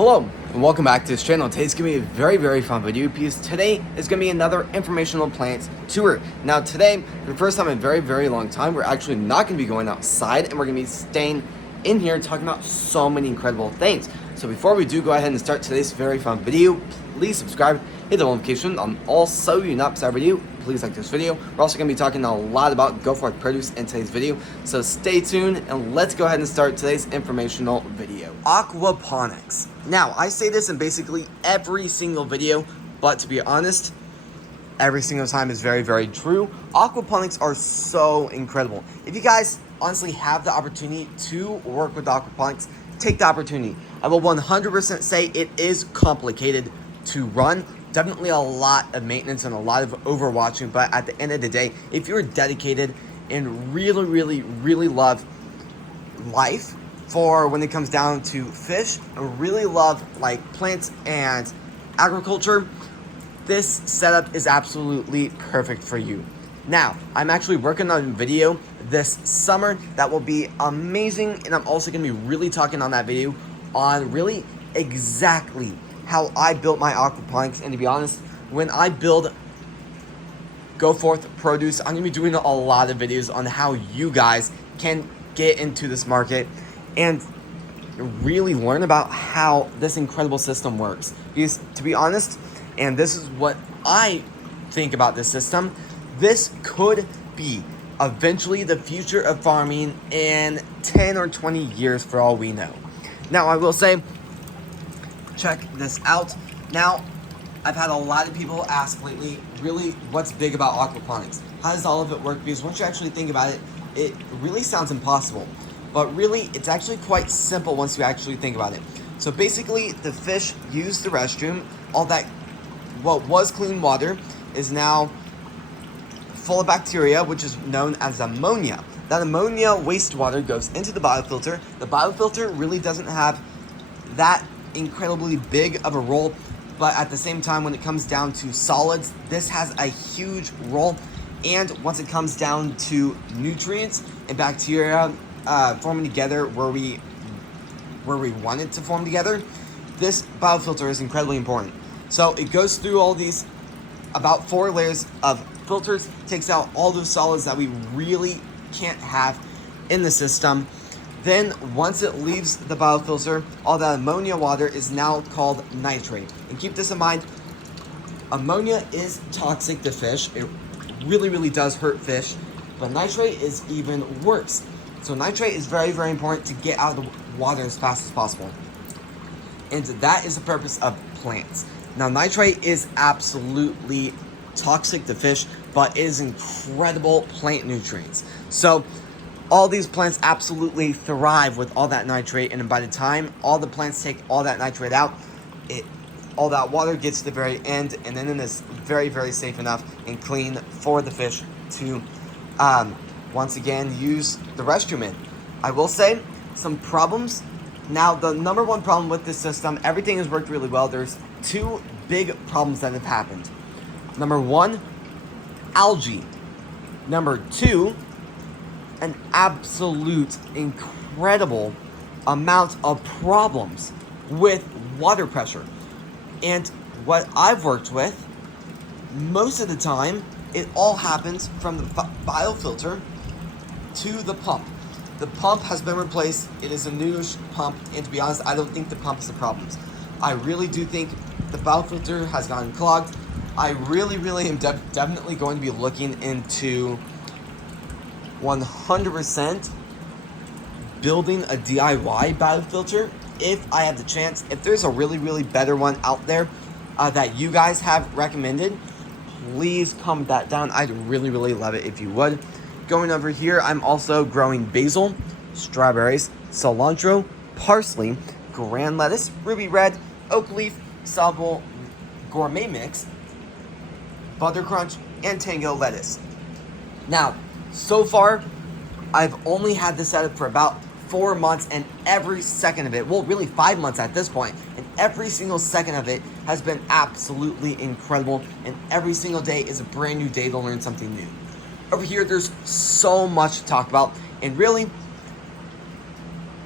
Hello and welcome back to this channel. Today's going to be a very fun video because today is going to be another informational plants tour. Now today, for the first time in a very long time, we're actually not going to be going outside and we're going to be staying in here talking about so many incredible things. So before we do go ahead and start today's very fun video, please subscribe, hit the notification on also you not miss our video. Please like this video. We're also going to be talking a lot about Go Forth produce in today's video. So stay tuned and let's go ahead and start today's informational video. Aquaponics. Now, I say this in basically every single video, but to be honest, every single time is very true. Aquaponics are so incredible. If you guys honestly have the opportunity to work with aquaponics, take the opportunity. I will 100% say it is complicated to run. Definitely a lot of maintenance and a lot of overwatching, but at the end of the day, if you're dedicated and really love life for when it comes down to fish and really love like plants and agriculture, this setup is absolutely perfect for you. Now, I'm actually working on a video this summer that will be amazing, and I'm also going to be really talking on that video on really exactly how I built my aquaponics. And to be honest, when I build Go Forth produce, I'm going to be doing a lot of videos on how you guys can get into this market and really learn about how this incredible system works. Because to be honest, and this is what I think about this system, this could be eventually the future of farming in 10 or 20 years for all we know. Now, I will say, check this out. Now, I've had a lot of people ask lately, really, what's big about aquaponics? How does all of it work? Because once you actually think about it, it really sounds impossible. But really, it's actually quite simple once you actually think about it. So basically, the fish use the restroom. All that, what was clean water, is now full of bacteria, which is known as ammonia. That ammonia wastewater goes into the biofilter. The biofilter really doesn't have that incredibly big of a role, but at the same time, when it comes down to solids, this has a huge role. And once it comes down to nutrients and bacteria forming together where we want it to form together, this biofilter is incredibly important. So it goes through all these about 4 layers of filters, takes out all those solids that we really can't have in the system. Then once it leaves the biofilter, all that ammonia water is now called nitrate. And keep this in mind, ammonia is toxic to fish. It really does hurt fish, but nitrate is even worse. So nitrate is very important to get out of the water as fast as possible. And that is the purpose of plants. Now, nitrate is absolutely toxic to fish, but it is incredible plant nutrients. So all these plants absolutely thrive with all that nitrate, and by the time all the plants take all that nitrate out, all that water gets to the very end, and then it is very safe enough and clean for the fish to once again use the restroom in. I will say some problems. Now, the number one problem with this system, everything has worked really well. There's 2 big problems that have happened. Number 1, algae. Number 2, an absolute incredible amount of problems with water pressure. And what I've worked with, most of the time, it all happens from the biofilter to the pump. The pump has been replaced. It is a newish pump, and to be honest, I don't think the pump is the problem. I really do think the biofilter has gotten clogged. I really am definitely going to be looking into 100% building a DIY biofilter if I have the chance. If there's a really better one out there that you guys have recommended, please comment that down. I'd really love it if you would. Going over here, I'm also growing basil, strawberries, cilantro, parsley, grand lettuce, ruby red, oak leaf, soluble gourmet mix, butter crunch, and tango lettuce. Now, so far, I've only had this setup for about 4 months, and every second of it, well, really 5 months at this point, and every single second of it has been absolutely incredible, and every single day is a brand new day to learn something new. Over here, there's so much to talk about, and really,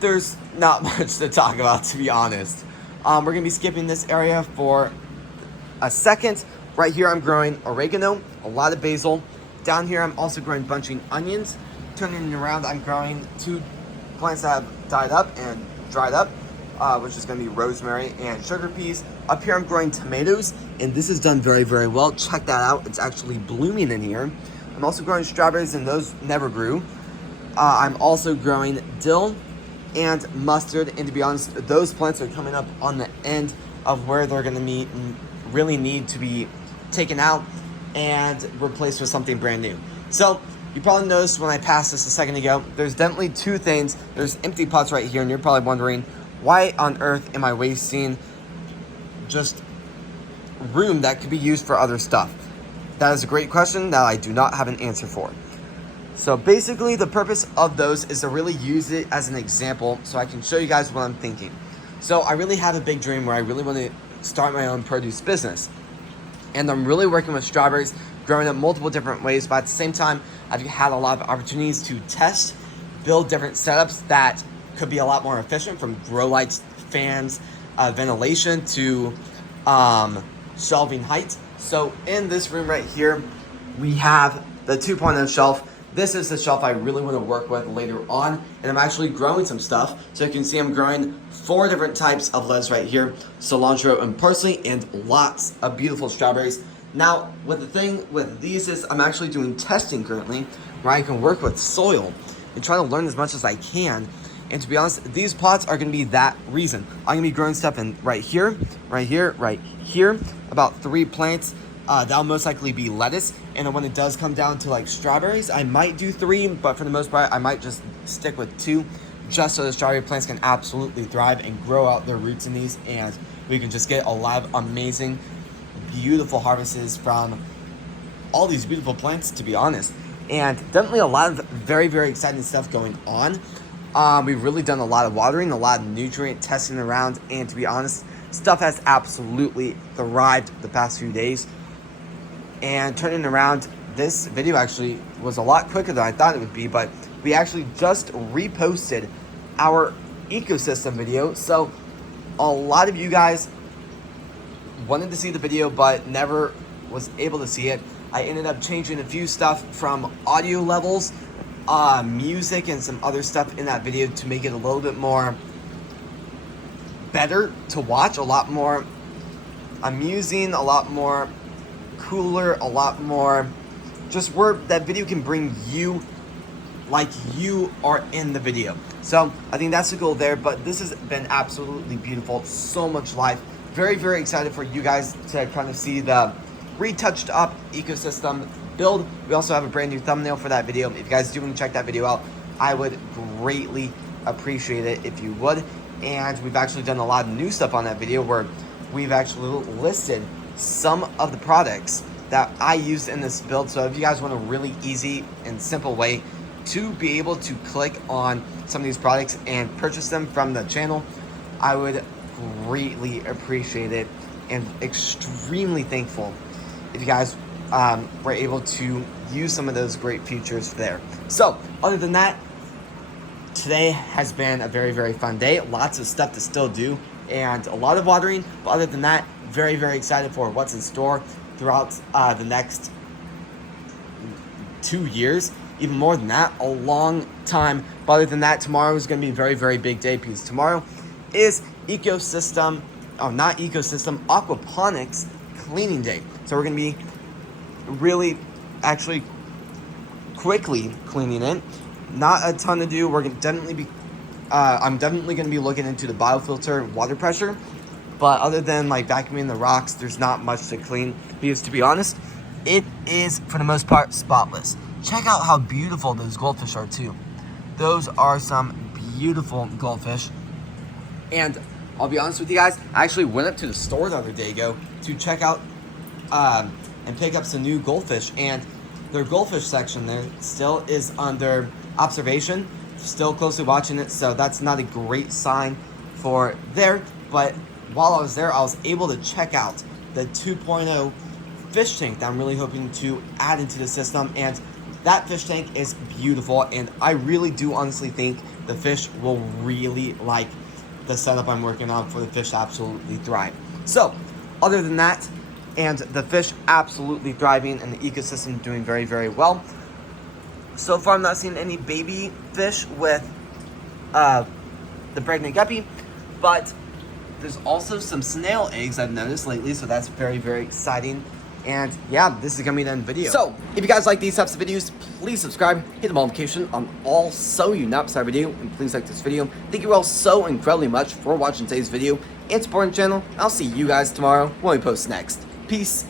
there's not much to talk about, to be honest. We're going to be skipping this area for a second. Right here I'm growing oregano, a lot of basil. Down here I'm also growing bunching onions. Turning around, I'm growing 2 plants that have died up and dried up, which is going to be rosemary and sugar peas. Up here I'm growing tomatoes, and this is done very, very well. Check that out. It's actually blooming in here. I'm also growing strawberries, and those never grew. I'm also growing dill and mustard, and to be honest, those plants are coming up on the end of where they're going to really need to be taken out and replaced with something brand new. So you probably noticed when I passed this a second ago, there's definitely 2 things. There's empty pots right here, and you're probably wondering, why on earth am I wasting just room that could be used for other stuff? That is a great question that I do not have an answer for. So basically the purpose of those is to really use it as an example so I can show you guys what I'm thinking. So I really have a big dream where I really want to start my own produce business. And I'm really working with strawberries, growing them multiple different ways, but at the same time, I've had a lot of opportunities to test, build different setups that could be a lot more efficient, from grow lights, fans, ventilation to shelving height. So in this room right here, we have the 2.0 shelf. This is the shelf I really want to work with later on, and I'm actually growing some stuff. So you can see I'm growing 4 different types of lettuce right here, cilantro and parsley, and lots of beautiful strawberries. Now, what the thing with these is I'm actually doing testing currently where I can work with soil and try to learn as much as I can. And to be honest, these pots are going to be that reason. I'm going to be growing stuff in right here, right here, right here, about 3 plants. That'll most likely be lettuce, and then when it does come down to like strawberries, I might do 3, but for the most part I might just stick with 2, just so the strawberry plants can absolutely thrive and grow out their roots in these, and we can just get a lot of amazing, beautiful harvests from all these beautiful plants, to be honest. And definitely a lot of very, very exciting stuff going on. We've really done a lot of watering, a lot of nutrient testing around, and to be honest, stuff has absolutely thrived the past few days. And turning around, this video actually was a lot quicker than I thought it would be, but we actually just reposted our ecosystem video. So a lot of you guys wanted to see the video but never was able to see it. I ended up changing a few stuff from audio levels, music, and some other stuff in that video to make it a little bit more better to watch, a lot more amusing, a lot more cooler, a lot more just where that video can bring you like you are in the video. So I think that's the goal there, but this has been absolutely beautiful. So much life. Very, very excited for you guys to kind of see the retouched up ecosystem build. We also have a brand new thumbnail for that video. If you guys do want to check that video out, I would greatly appreciate it if you would. And we've actually done a lot of new stuff on that video where we've actually listed some of the products that I used in this build. So if you guys want a really easy and simple way to be able to click on some of these products and purchase them from the channel, I would greatly appreciate it and extremely thankful if you guys were able to use some of those great features there. So other than that, today has been a very, very fun day. Lots of stuff to still do and a lot of watering, but other than that, very, very excited for what's in store throughout the next 2 years, even more than that, a long time. But other than that, tomorrow is going to be a very, very big day because tomorrow is aquaponics cleaning day. So we're going to be really actually quickly cleaning it. Not a ton to do. We're going to definitely be I'm definitely going to be looking into the biofilter water pressure. But other than like vacuuming the rocks, there's not much to clean because, to be honest, it is for the most part spotless. Check out how beautiful those goldfish are too. Those are some beautiful goldfish. And I'll be honest with you guys, I actually went up to the store the other day ago to check out and pick up some new goldfish, and their goldfish section there still is under observation, still closely watching it, so that's not a great sign for there. But while I was there, I was able to check out the 2.0 fish tank that I'm really hoping to add into the system, and that fish tank is beautiful, and I really do honestly think the fish will really like the setup I'm working on for the fish to absolutely thrive. So, other than that, and the fish absolutely thriving and the ecosystem doing very, very well. So far, I'm not seeing any baby fish with the pregnant guppy, but there's also some snail eggs I've noticed lately, so that's very, very exciting. And yeah, this is gonna be the end video. So, if you guys like these types of videos, please subscribe, hit the bell notification on all so you not miss our video, and please like this video. Thank you all so incredibly much for watching today's video and supporting the channel. I'll see you guys tomorrow when we post next. Peace